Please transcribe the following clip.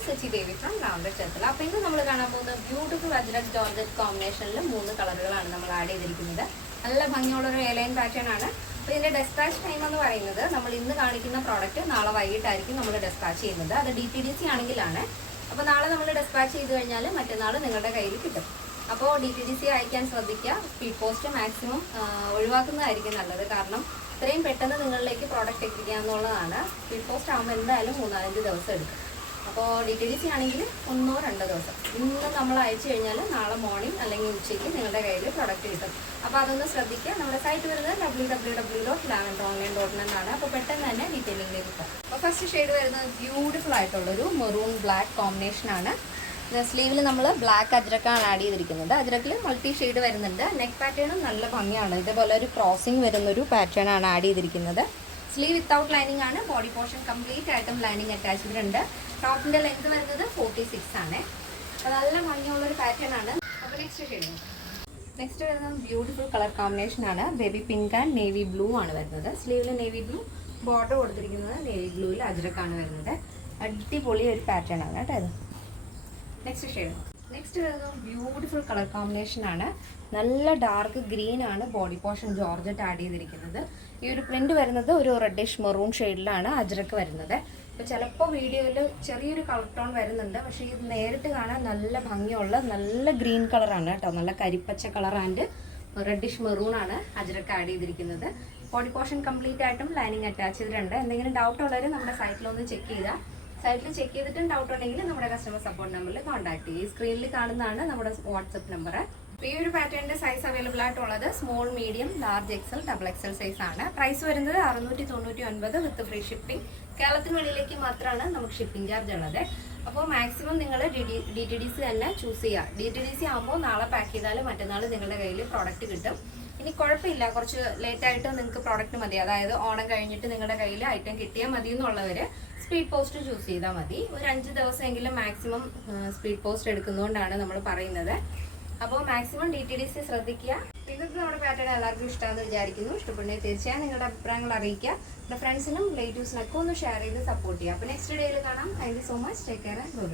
Suchi Devi from Ravanda Chettala. അപ്പോൾ ഇന്ന് നമ്മൾ കാണാൻ പോകുന്ന ബ്യൂട്ടിഫുൾ അജ്രക് ജോർജറ്റ് കോമ്പിനേഷനിൽ 3 കളറുകളാണ് നമ്മൾ ആഡ് ചെയ്തിരിക്കുന്നത്. നല്ല ഭംഗിയുള്ള ഒരു എലൈൻ പാറ്റേൺ ആണ്. അപ്പോൾ ഇതിന്റെ ഡെസ്പാച്ച് ടൈം എന്ന് പറയുന്നത് നമ്മൾ ഇന്ന് കാണിക്കുന്ന പ്രോഡക്റ്റ് നാളെ വൈകിട്ടായിരിക്കും നമ്മൾ ഡെസ്പാച്ച് ചെയ്യുന്നത്. അത് DTDC ആണെങ്കിലാണ്. അപ്പോൾ നാളെ നമ്മൾ ഡെസ്പാച്ച് ചെയ്ത് കഴിഞ്ഞാൽ മറ്റന്നാൾ നിങ്ങളുടെ കയ്യിൽ കിട്ടും. അപ്പോൾ DTDC അയക്കാൻ ശ്രദ്ധിക്കുക. സ്പീഡ് പോസ്റ്റ് മാക്സിമം ഒഴിവാക്കുന്നതായിരിക്കും നല്ലത്. കാരണം ഇത്രയും പെട്ടെന്ന് നിങ്ങളിലേക്ക് പ്രോഡക്റ്റ് എത്തിക്കുക എന്നുള്ളതാണ്. സ്പീഡ് പോസ്റ്റ് ആകുമ്പോൾ എന്തായാലും 3-5 ദിവസം എടുക്കും. അപ്പോൾ DTDC ആണെങ്കിൽ 1-2 ദിവസം. ഇന്ന് നമ്മൾ അയച്ചു കഴിഞ്ഞാൽ നാളെ മോർണിംഗ് അല്ലെങ്കിൽ ഉച്ചയ്ക്ക് നിങ്ങളുടെ കയ്യിൽ പ്രോഡക്റ്റ് കിട്ടും. അപ്പോൾ അതൊന്ന് ശ്രദ്ധിക്കുക. നമ്മുടെ സൈറ്റ് വരുന്നത് www.lavenderonline.in എന്നാണ്. അപ്പോൾ പെട്ടെന്ന് തന്നെ ഡീറ്റെയിലിംഗിലേക്ക് പോകാം. അപ്പോൾ ഫസ്റ്റ് ഷെയ്ഡ് വരുന്നത് ബ്യൂട്ടിഫുൾ ആയിട്ടുള്ളൊരു മെറൂൺ ബ്ലാക്ക് കോമ്പിനേഷനാണ്. സ്ലീവിൽ നമ്മൾ ബ്ലാക്ക് അജ്രക്കാണ് ആഡ് ചെയ്തിരിക്കുന്നത്. അജ്രക്കിൽ മൾട്ടി ഷെയ്ഡ് വരുന്നുണ്ട്. നെക്ക് പാറ്റേണും നല്ല ഭംഗിയാണ്. ഇതേപോലെ ഒരു ക്രോസിംഗ് വരുന്നൊരു പാറ്റേൺ ആണ് ആഡ് ചെയ്തിരിക്കുന്നത്. സ്ലീവ് വിത്തൗട്ട് ലൈനിങ് ആണ്. ബോഡി പോർഷൻ കംപ്ലീറ്റ് ആയിട്ടും ലൈനിങ് അറ്റാച്ച്ഡ് ഉണ്ട്. ടോപ്പിൻ്റെ ലെങ്ത് വരുന്നത് 46 ആണ്. അപ്പോൾ നല്ല ഭംഗിയുള്ളൊരു പാറ്റേൺ ആണ്. അപ്പോൾ നെക്സ്റ്റ് വരുന്നത് ബ്യൂട്ടിഫുൾ കളർ കോമ്പിനേഷൻ ആണ്. Baby pink and navy blue ആണ് വരുന്നത്. സ്ലീവിൽ നേവി ബ്ലൂ, ബോർഡർ കൊടുത്തിരിക്കുന്നത് നേവി ബ്ലൂവിൽ അജ്രക്കാണ് വരുന്നത്. അടിപൊളി ഒരു പാറ്റേൺ ആണ് കേട്ടോ ഇത്. നെക്സ്റ്റ് വരുന്നത് ബ്യൂട്ടിഫുൾ കളർ കോമ്പിനേഷൻ ആണ്. നല്ല ഡാർക്ക് ഗ്രീൻ ആണ് ബോഡി പോർഷൻ ജോർജറ്റ് ആഡ് ചെയ്തിരിക്കുന്നത്. ഈ ഒരു പ്രിന്റ് വരുന്നത് ഒരു റെഡിഷ് മെറൂൺ ഷെയ്ഡിലാണ് അജ്രക്ക് വരുന്നത്. അപ്പോൾ ചിലപ്പോൾ വീഡിയോയിൽ ചെറിയൊരു കളർ ടോൺ വരുന്നുണ്ട്. പക്ഷേ ഇത് നേരിട്ട് കാണാൻ നല്ല ഭംഗിയുള്ള നല്ല ഗ്രീൻ കളറാണ് കേട്ടോ. നല്ല കരിപ്പച്ച കളർ ആൻഡ് റെഡിഷ് മെറൂൺ ആണ് അജ്രക്ക് ആഡ് ചെയ്തിരിക്കുന്നത്. ബോഡി പോർഷൻ കംപ്ലീറ്റ് ആയിട്ടും ലൈനിങ് അറ്റാച്ച് ചെയ്തിട്ടുണ്ട്. എന്തെങ്കിലും ഡൗട്ട് ഉള്ളവർ നമ്മുടെ സൈറ്റിലൊന്ന് ചെക്ക് ചെയ്താൽ സൈറ്റിൽ ചെക്ക് ചെയ്തിട്ടും ഡൗട്ട് ഉണ്ടെങ്കിൽ നമ്മുടെ കസ്റ്റമർ സപ്പോർട്ട് നമ്പറിൽ കോൺടാക്ട് ചെയ്യും. ഈ സ്ക്രീനിൽ കാണുന്നതാണ് നമ്മുടെ വാട്സപ്പ് നമ്പർ. ഈ ഒരു പാറ്റേണിന്റെ സൈസ് അവൈലബിൾ ആയിട്ടുള്ളത് small, medium, large, XL, XXL size ആണ്. പ്രൈസ് വരുന്നത് 699 വിത്ത് ഫ്രീ ഷിപ്പിംഗ്. കേരളത്തിന് വെളിയിലേക്ക് മാത്രമാണ് നമുക്ക് ഷിപ്പിംഗ് ചാർജ് ഉള്ളത്. അപ്പോൾ മാക്സിമം നിങ്ങൾ DTDC തന്നെ ചൂസ് ചെയ്യുക. DTDC ആകുമ്പോൾ നാളെ പാക്ക് ചെയ്താൽ മറ്റന്നാൾ നിങ്ങളുടെ കയ്യിൽ പ്രോഡക്റ്റ് കിട്ടും. ഇനി കുഴപ്പമില്ല, കുറച്ച് ലേറ്റ് ആയിട്ട് നിങ്ങൾക്ക് പ്രോഡക്റ്റ് മതി, അതായത് ഓണം കഴിഞ്ഞിട്ട് നിങ്ങളുടെ കയ്യിൽ ഐറ്റം കിട്ടിയാൽ മതി എന്നുള്ളവർ സ്പീഡ് പോസ്റ്റ് ചൂസ് ചെയ്താൽ മതി. ഒരു 5 ദിവസമെങ്കിലും മാക്സിമം സ്പീഡ് പോസ്റ്റ് എടുക്കുന്നതുകൊണ്ടാണ് നമ്മൾ പറയുന്നത്. അപ്പോൾ മാക്സിമം DTDC ശ്രദ്ധിക്കുക. ഇന്നത്തെ നമ്മുടെ പാറ്റേൺ എല്ലാവർക്കും ഇഷ്ടമാണെന്ന് വിചാരിക്കുന്നു. ഇഷ്ടപ്പെടുന്നെങ്കിൽ തീർച്ചയായും നിങ്ങളുടെ അഭിപ്രായങ്ങൾ അറിയിക്കുക. നമ്മുടെ ഫ്രണ്ട്സിനും റിലേറ്റീവ്സിനൊക്കെ ഒന്ന് ഷെയർ ചെയ്ത് സപ്പോർട്ട് ചെയ്യുക. അപ്പോൾ നെക്സ്റ്റ് ഡേയിൽ കാണാം. Thank you so much. Take care and by.